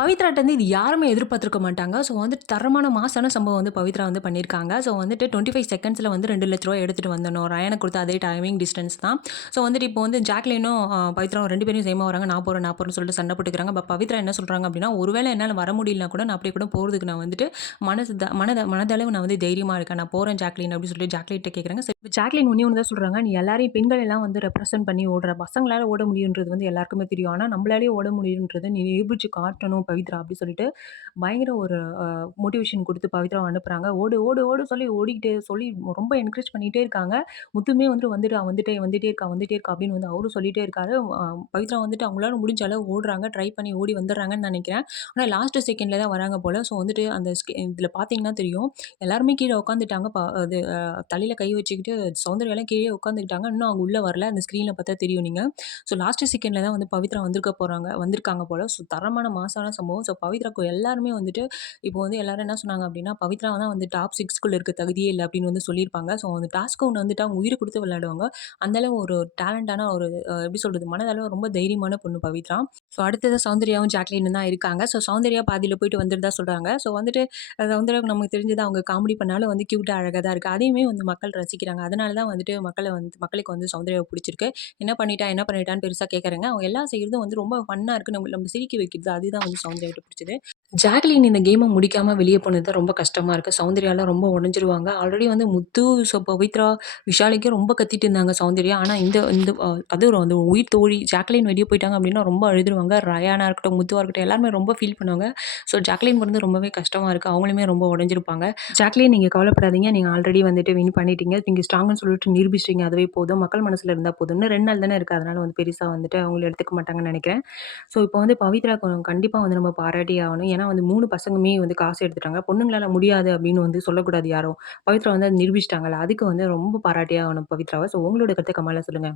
பவித்ராட்டருந்து இது யாருமே எதிர்பார்த்துருக்க மாட்டாங்க. ஸோ வந்துட்டு தரமான மாசான சம்பவம் வந்து பவித்ரா வந்து பண்ணியிருக்காங்க. ஸோ வந்துட்டு டுவெண்ட்டி ஃபைவ் செகண்ட்ஸில் வந்து ரெண்டு லட்ச ரூபா எடுத்துட்டு வந்துடணும். ரயானுக்கு கொடுத்த அதே டைமிங் டிஸ்டன்ஸ் தான். ஸோ வந்துட்டு இப்போ வந்து ஜாக்லினும் பவித்ராவும் ரெண்டு பேரும் சேமாக வராங்க. நான் போகிறேன் நான் போகிறேன்னு சொல்லிட்டு சண்டை போட்டுக்கிறாங்க. பட் பவித்ரா என்ன சொல்கிறாங்க அப்படின்னா, "ஒருவேளை என்னால் வர முடியலனா கூட நான் அப்படியே கூட போகிறதுக்கு நான் வந்துட்டு மனசு த மனத மனதளவு நான் வந்து தைரியமாக இருக்கேன். நான் போகிறேன் ஜாக்லின்" அப்படின்னு சொல்லிட்டு ஜாக்லின்ட்ட கேட்குறாங்க. சரி ஜாக்லின் ஒன்று ஒன்று தான் சொல்கிறாங்க "நீ எல்லாரையும் பெண்கள் எல்லாம் வந்து ரெப்ரசென்ட் பண்ணி ஓடுற. பசங்களால் ஓட முடியுன்றது வந்து எல்லாருக்குமே தெரியும். ஆனால் நம்மளாலயும் ஓட முடியுன்றத நீ நிரூபிச்சு காட்டணும் பவித்ரா" அப்படின்னு சொல்லிட்டு பயங்கர ஒரு மோட்டிவேஷன் கொடுத்து பவித்ரா அனுப்புறாங்க. "ஓடு, ஓடு, ஓடு" சொல்லி ஓடிக்கிட்டே சொல்லி ரொம்ப என்கரேஜ் பண்ணிகிட்டே இருக்காங்க. முத்துமே வந்துட்டு வந்துட்டு வந்துட்டே வந்துட்டே இருக்கா, வந்துட்டே இருக்கா" அப்படின்னு வந்து அவரும் சொல்லிட்டே இருக்காரு. பவித்ரா வந்துட்டு அவங்களால முடிஞ்ச அளவு ஓடுறாங்க. ட்ரை பண்ணி ஓடி வந்துடுறாங்கன்னு நினைக்கிறேன் ஆனால் லாஸ்ட் செகண்ட்ல தான் வராங்க போல. ஸோ வந்துட்டு அந்த இதில் பார்த்தீங்கன்னா தெரியும். எல்லாருமே கீழே உட்காந்துட்டாங்க. ப அது தலையில் தலையில கை வச்சுக்கிட்டு சௌந்தர்யாலாம் கீழே உட்காந்துக்கிட்டாங்க. இன்னும் அவங்க உள்ள வரல. அந்த ஸ்க்ரீனில் பார்த்தா தெரியும் நீங்கள் ஸோ லாஸ்ட் செகண்ட்ல தான் வந்து பவித்ரா வந்திருக்க போறாங்க வந்திருக்காங்க போல. ஸோ தரமான மாசான சம்பவம். ஸோ பவித்ராக்கு எல்லாருமே வந்துட்டு இப்போ வந்து எல்லாரும் என்ன சொன்னாங்க அப்படின்னா, "பவித்ரா தான் வந்து டாப் 6க்குள்ள இருக்க தகுதியே இல்லை அப்படின்னு வந்து சொல்லியிருப்பாங்க. ஸோ அந்த டாஸ்க் ஒன்று வந்துட்டு அவங்க உயிர் கொடுத்து விளையாடுவாங்க. அந்த அளவு ஒரு டேலண்டான ஒரு எப்படி சொல்றது? மனதளவு ரொம்ப தைரியமான பொண்ணு பவித்ரா. ஸோ அடுத்தது சௌந்தர்யாவும், ஜாக்லினும் தான் இருக்காங்க. ஸோ சௌந்தர்யா பாதியில் போயிட்டு வந்துட்டதா சொல்கிறாங்க ஸோ வந்துட்டு அ சௌந்தர்யாவுக்கு நமக்கு தெரிஞ்சது அவங்க காமெடி பண்ணாலும் வந்து கியூட்டா அழகாக தான் இருக்குது அதையுமே வந்து மக்கள் ரசிக்கிறாங்க. அதனால தான் வந்துட்டு மக்களை வந்து மக்களுக்கு வந்து சௌந்தர்யாவ பிடிச்சிருக்கு. என்ன பண்ணிட்டா, என்ன பண்ணிட்டான்னு பெருசாக கேட்குறாங்க அவங்க எல்லாம் செய்கிறதும் வந்து ரொம்ப ஃபன்னாக இருக்குது நம்ம நம்ம சிரிக்க வைக்கிறது அதுதான் வந்து சௌந்தர்யா பிடிச்சது. ஜாக்லின் இந்த கேமை முடிக்காம வெளியே போனது தான் ரொம்ப கஷ்டமா இருக்கு. சௌந்தர்யாலாம் ரொம்ப உடஞ்சிருவாங்க ஆல்ரெடி வந்து முத்து, ஸோ பவித்ரா, விஷாலுக்கே ரொம்ப கத்திட்டு இருந்தாங்க சௌந்தர்யா. ஆனா இந்த இந்த அது அதுவும் வந்து உயிர் தோழி ஜாக்லின் வெளியே போயிட்டாங்க அப்படின்னா ரொம்ப அழுதுருவாங்க. ரயானா இருக்கட்டும், முத்துவா இருக்கட்டும் எல்லாருமே ரொம்ப ஃபீல் பண்ணுவாங்க. ஸோ ஜாக்லின் வந்து ரொம்பவே கஷ்டமா இருக்கு. அவங்களுமே ரொம்ப உடஞ்சிருப்பாங்க ஜாக்லின் நீங்க கவலைப்படாதீங்க. நீங்க ஆல்ரெடி வந்துட்டு வின் பண்ணிட்டீங்க. நீங்க ஸ்ட்ராங்னு சொல்லிட்டு நிரூபிச்சிட்டீங்க. அதுவே போதும். மக்கள் மனசுல இருந்தா போதும்னு ரெண்டு நாள் தானே இருக்கு. அதனால வந்து பெருசா வந்துட்டு அவங்கள எடுத்துக்க மாட்டாங்கன்னு நினைக்கிறேன் ஸோ இப்போ வந்து பவித்ரா கண்டிப்பா வந்து நம்ம பாராட்டியே ஆகணும். ஏன்னா வந்து மூணு பசங்களுமே வந்து காசு எடுத்துட்டாங்க. பொண்ணுங்களால முடியாது அப்படின்னு வந்து சொல்லக்கூடாது யாரும். பவித்ரா வந்து அதை நிரூபிச்சிட்டாங்கல்ல அதுக்கு வந்து ரொம்ப பாராட்டியே ஆகணும் பவித்ராவை ஸோ உங்களோட கருத்தை கமலா சொல்லுங்க.